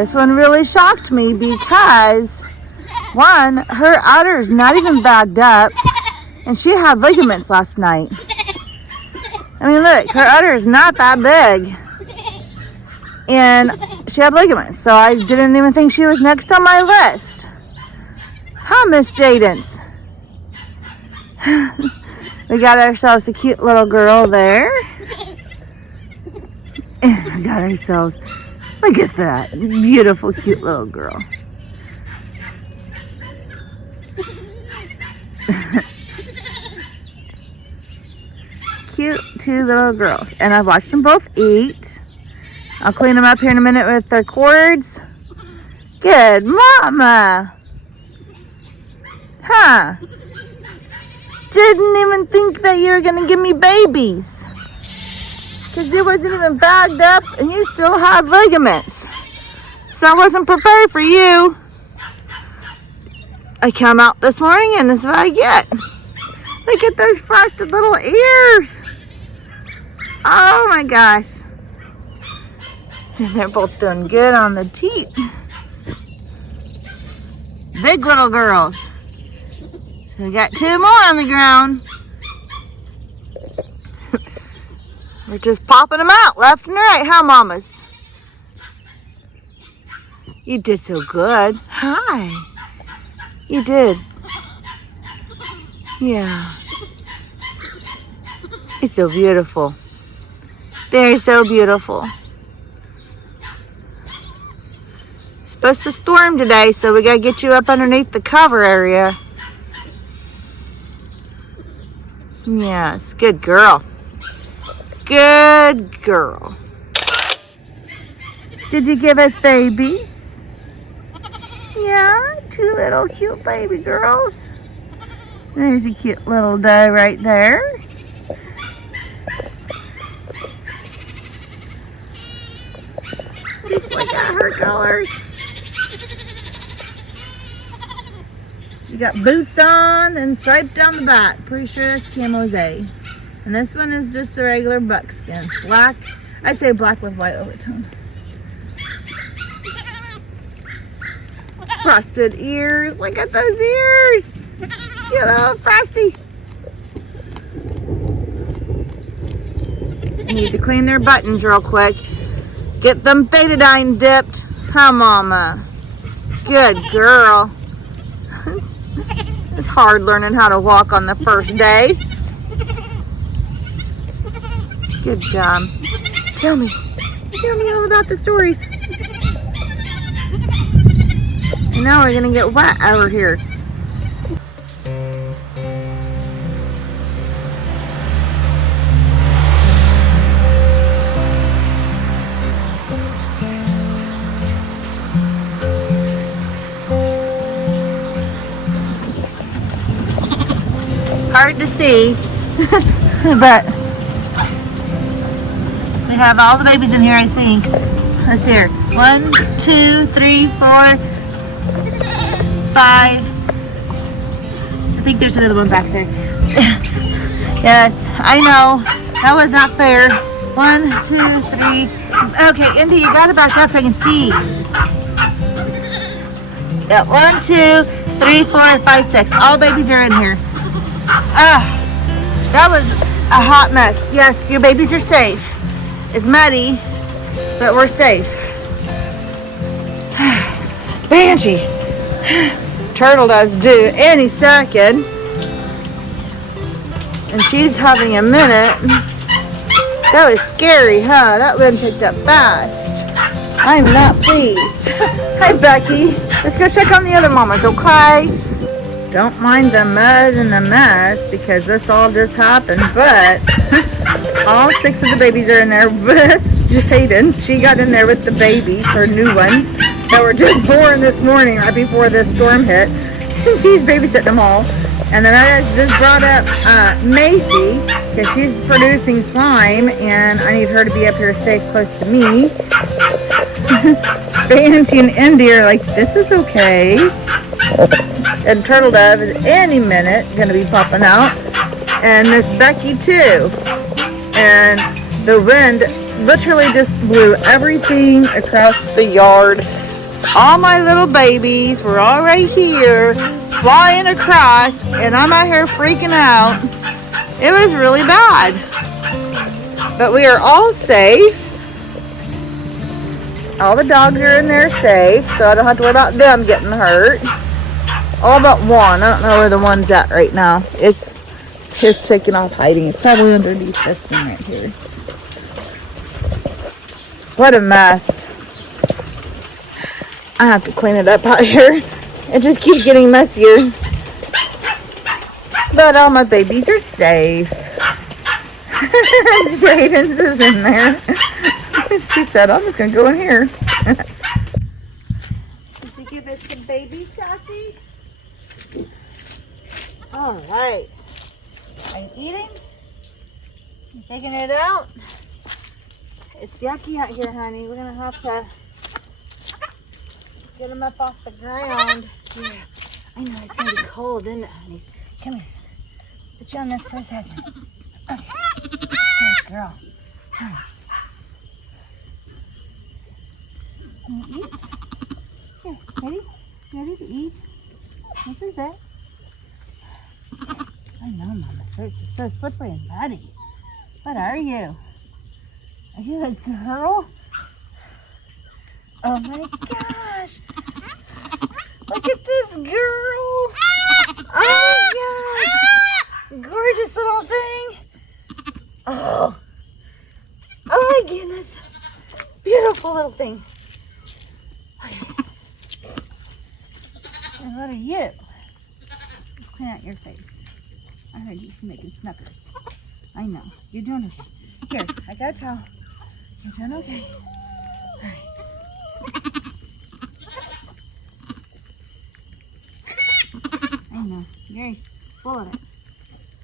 This one really shocked me because, one, her udder's not even bagged up, and she had ligaments last night. I mean, look, her udder is not that big, and she had ligaments, so I didn't even think she was next on my list. Huh, Miss Jadens? We got ourselves a cute little girl there. And we got ourselves, look at that, beautiful, cute little girl. Cute two little girls. And I've watched them both eat. I'll clean them up here in a minute with their cords. Good mama. Huh? Didn't even think that you were going to give me babies. Because you wasn't even bagged up and you still had ligaments. So I wasn't prepared for you. I come out this morning and this is what I get. Look at those frosted little ears. Oh my gosh. And they're both doing good on the teat. Big little girls. So we got two more on the ground. We're just popping them out left and right, huh, mamas? You did so good. Hi. You did. Yeah. It's so beautiful. They're so beautiful. It's supposed to storm today, so we gotta get you up underneath the cover area. Yes, good girl. Good girl. Did you give us babies? Yeah, two little cute baby girls. There's a cute little doe right there. Just look at her colors. You got boots on and striped down the back. Pretty sure that's camo's A. And this one is just a regular buckskin. Black, I'd say black with white overtone. Frosted ears, look at those ears. Cute little frosty. Need to clean their buttons real quick. Get them betadine dipped. Huh, mama? Good girl. It's hard learning how to walk on the first day. Good job. Tell me all about the stories. And now we're gonna get wet over here. Hard to see, but we have all the babies in here, I think. Let's see here. 1, 2, 3, 4, 5. I think there's another one back there. Yes, I know. That was not fair. 1, 2, 3. Okay, Indy, you gotta back up so I can see. Yeah, 1, 2, 3, 4, 5, 6. All babies are in here. That was a hot mess. Yes, your babies are safe. It's muddy, but we're safe. Banshee. Turtle does due any second. And she's having a minute. That was scary, huh? That wind picked up fast. I'm not pleased. Hi, Becky. Let's go check on the other mamas, okay? Don't mind the mud and the mess because this all just happened, but all 6 of the babies are in there with Jadens. She got in there with the babies, her new ones, that were just born this morning right before the storm hit. She's babysitting them all. And then I just brought up Macy because she's producing slime and I need her to be up here safe close to me. Banshee and Indy are like, this is okay. And Turtle Dove is any minute going to be popping out. And Miss Becky too. And the wind literally just blew everything across the yard. All my little babies were all right here, flying across, and I'm out here freaking out. It was really bad. But we are all safe. All the dogs are in there safe, so I don't have to worry about them getting hurt. All but one. I don't know where the one's at right now. It's taking off hiding. It's probably underneath this thing right here. What a mess. I have to clean it up out here. It just keeps getting messier. But all my babies are safe. Jaden's is in there. She said, I'm just going to go in here. Did you give us some baby, Sassy? All right. Are you eating? You taking it out? It's yucky out here, honey. We're going to have to get them up off the ground. Yeah. I know, it's going to be cold, isn't it, honey? Come here. Put you on this for a second. Okay. Good girl. All right. Can you eat? Here, ready? Ready to eat? This is it. I know, Mama. It's so slippery and muddy. What are you? Are you a girl? Oh my gosh! Look at this girl! Oh my gosh! Gorgeous little thing! Oh! Oh my goodness! Beautiful little thing. Okay. And what are you? Let's clean out your face. I heard you making snuckers. I know. You're doing okay. Here, I got a towel. You're doing okay. All right. I know. You're full of it.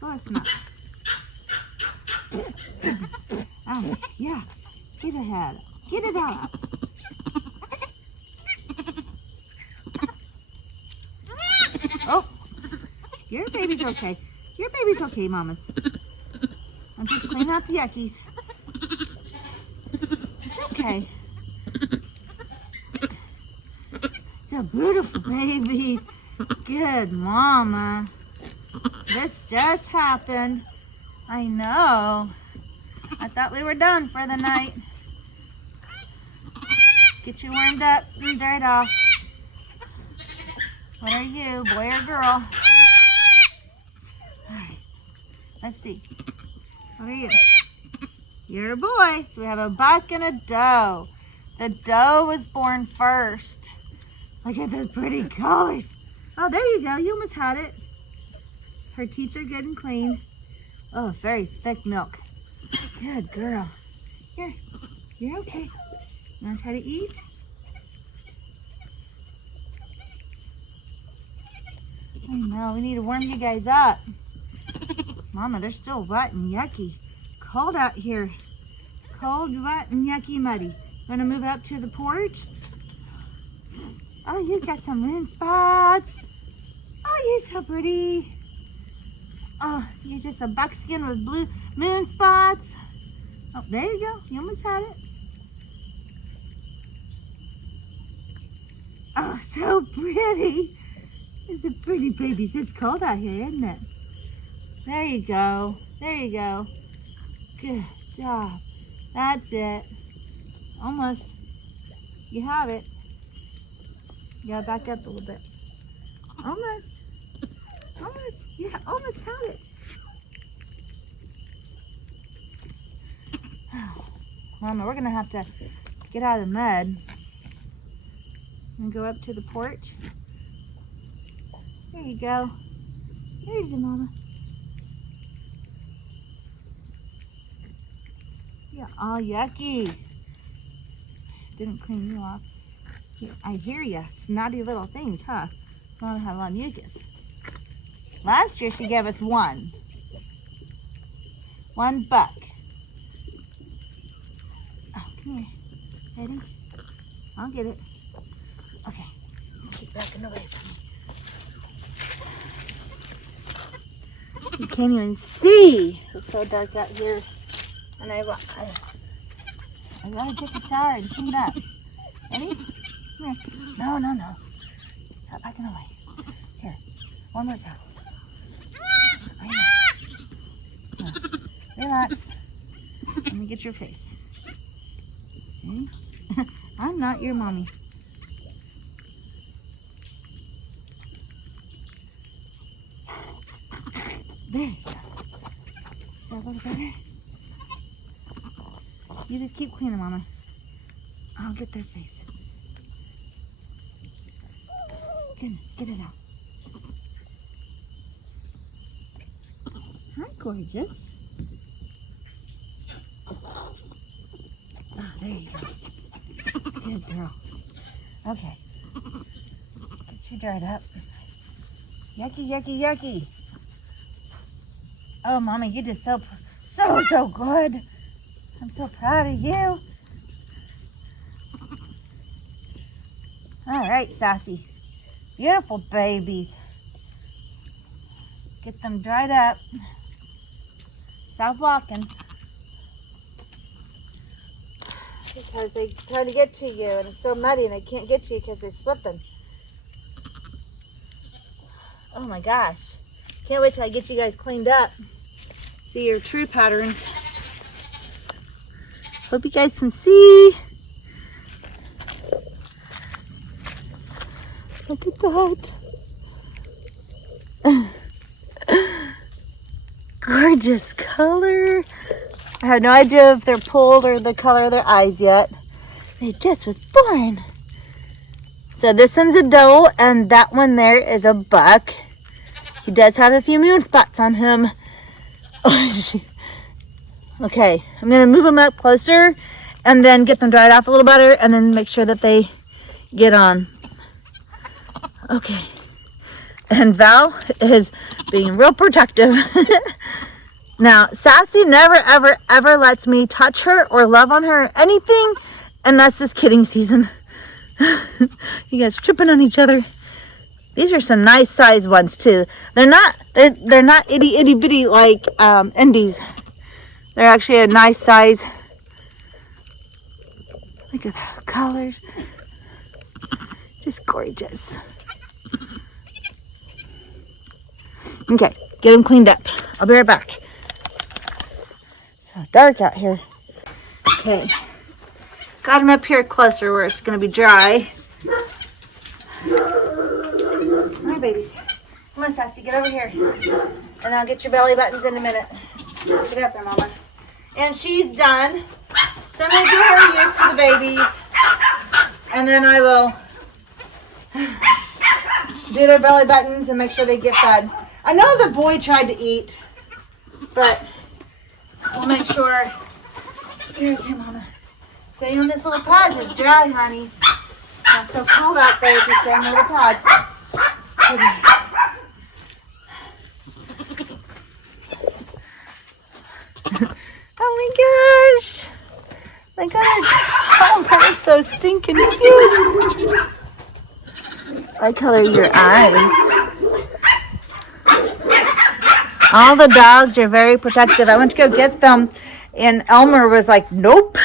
Full of snot. Oh, yeah. Get it out. Get it out. Oh, your baby's okay. Your baby's okay, Mamas. I'm just cleaning out the yuckies. It's okay. So beautiful babies. Good Mama. This just happened. I know. I thought we were done for the night. Get you warmed up and dried off. What are you, boy or girl? Alright, let's see. What are you? You're a boy. So we have a buck and a doe. The doe was born first. Look at those pretty colors. Oh, there you go. You almost had it. Her teats are good and clean. Oh, very thick milk. Good girl. Here, you're okay. You want to try to eat? I know, we need to warm you guys up. Mama, they're still wet and yucky. Cold out here. Cold, wet, and yucky, muddy. Want to move up to the porch? Oh, you got some moon spots. Oh, you're so pretty. Oh, you're just a buckskin with blue moon spots. Oh, there you go. You almost had it. Oh, so pretty. It's a pretty babies. It's cold out here, isn't it? There you go. There you go. Good job. That's it. Almost. You have it. You gotta back up a little bit. Almost. Almost. You almost had it. Mama, we're gonna have to get out of the mud and go up to the porch. There you go. There's the Mama. You're all yucky. Didn't clean you off. I hear ya. Snotty little things, huh? Mama had a lot of mucus. Last year she gave us one buck. Oh, come here. Ready? I'll get it. Okay. Keep backing away from me. You can't even see. It's so dark out here. And I gotta take a shower and clean up. Ready? Come here. No, no, no. Stop backing away. Here, one more time. I know. No. Relax. Let me get your face. Okay. I'm not your mommy. There you go. Is that a little better? You just keep cleaning, Mama. I'll get their face. Goodness, get it out. Hi, gorgeous. Oh, there you go. Good girl. Okay. Get you dried up. Yucky, yucky, yucky. Oh, Mommy, you did so good. I'm so proud of you. All right, Sassy. Beautiful babies. Get them dried up. Stop walking. Because they try to get to you and it's so muddy and they can't get to you because they're slipping. Oh my gosh. Can't wait till I get you guys cleaned up. See your true patterns. Hope you guys can see. Look at that. Gorgeous color. I have no idea if they're pulled or the color of their eyes yet. They just was born. So this one's a doe and that one there is a buck. He does have a few moon spots on him. Okay, I'm gonna move them up closer and then get them dried off a little better and then make sure that they get on. Okay. And Val is being real protective. Now, Sassy never, ever, ever lets me touch her or love on her or anything unless it's kidding season. You guys are tripping on each other. These are some nice size ones too. They're not itty bitty like Indies. They're actually a nice size. Look at the colors. Just gorgeous. Okay, get them cleaned up. I'll be right back. So dark out here. Okay, got them up here closer where it's gonna be dry. Come on, babies. Come on, Sassy, get over here. And I'll get your belly buttons in a minute. Get up there, Mama. And she's done. So I'm gonna get her used to the babies. And then I will do their belly buttons and make sure they get fed. I know the boy tried to eat, but I'll make sure. Here you go, Mama. Stay on this little pod. It's dry, honeys. Not so cold out there if you stay on the little pods. Okay. Oh my gosh. Look at her. Oh, they're so stinking cute. I color your eyes. All the dogs are very protective. I went to go get them, and Elmer was like, nope.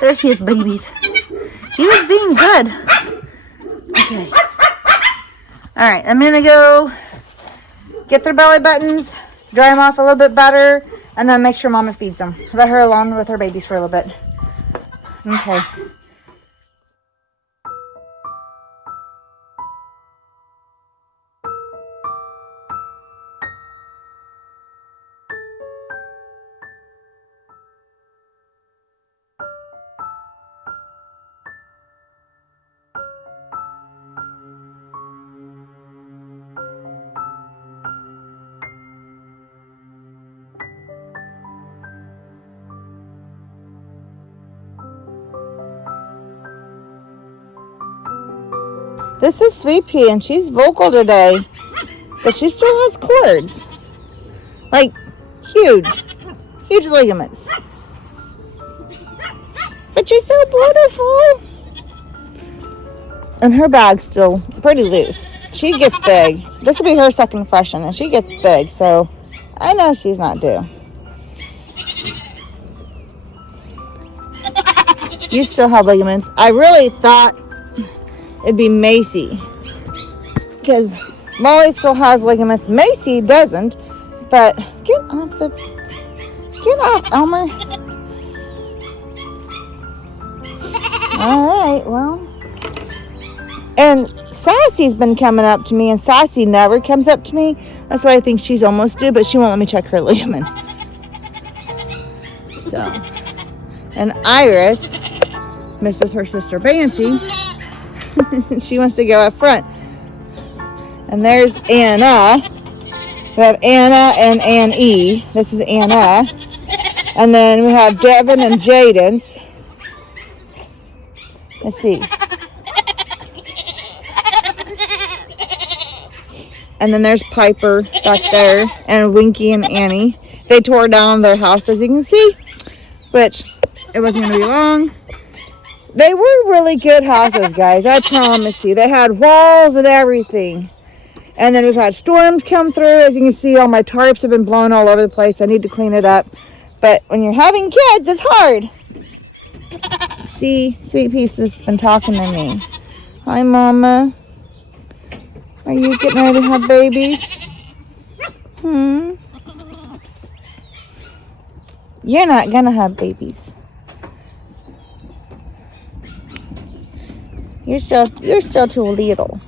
They're his babies. He was being good. Okay. All right, I'm going to go get their belly buttons, dry them off a little bit better, and then make sure Mama feeds them. Let her alone with her babies for a little bit. Okay. This is Sweet Pea, and she's vocal today, but she still has cords. Like, huge ligaments. But she's so beautiful. And her bag's still pretty loose. She gets big. This will be her second freshen, and she gets big, so I know she's not due. You still have ligaments. I really thought it'd be Macy. Because Molly still has ligaments. Macy doesn't. But get off, Elmer. All right, well. And Sassy's been coming up to me, and Sassy never comes up to me. That's why I think she's almost due, but she won't let me check her ligaments. So, and Iris misses her sister Banshee. She wants to go up front. And there's Anna. We have Anna and Annie. This is Anna. And then we have Devin and Jaden's. Let's see. And then there's Piper back there, and Winky and Annie. They tore down their house, as you can see, which it wasn't going to be long. They were really good houses, guys, I promise you. They had walls and everything. And then we've had storms come through. As you can see, all my tarps have been blown all over the place. I need to clean it up. But when you're having kids, it's hard. See, Sweet Peace has been talking to me. Hi, Mama. Are you getting ready to have babies? You're not gonna have babies. You're still too little.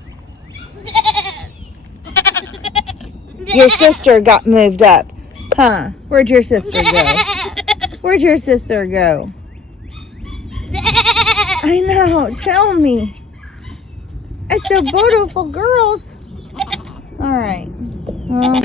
Your sister got moved up. Huh? Where'd your sister go? Where'd your sister go? I know, tell me. It's so beautiful, girls. All right. Well,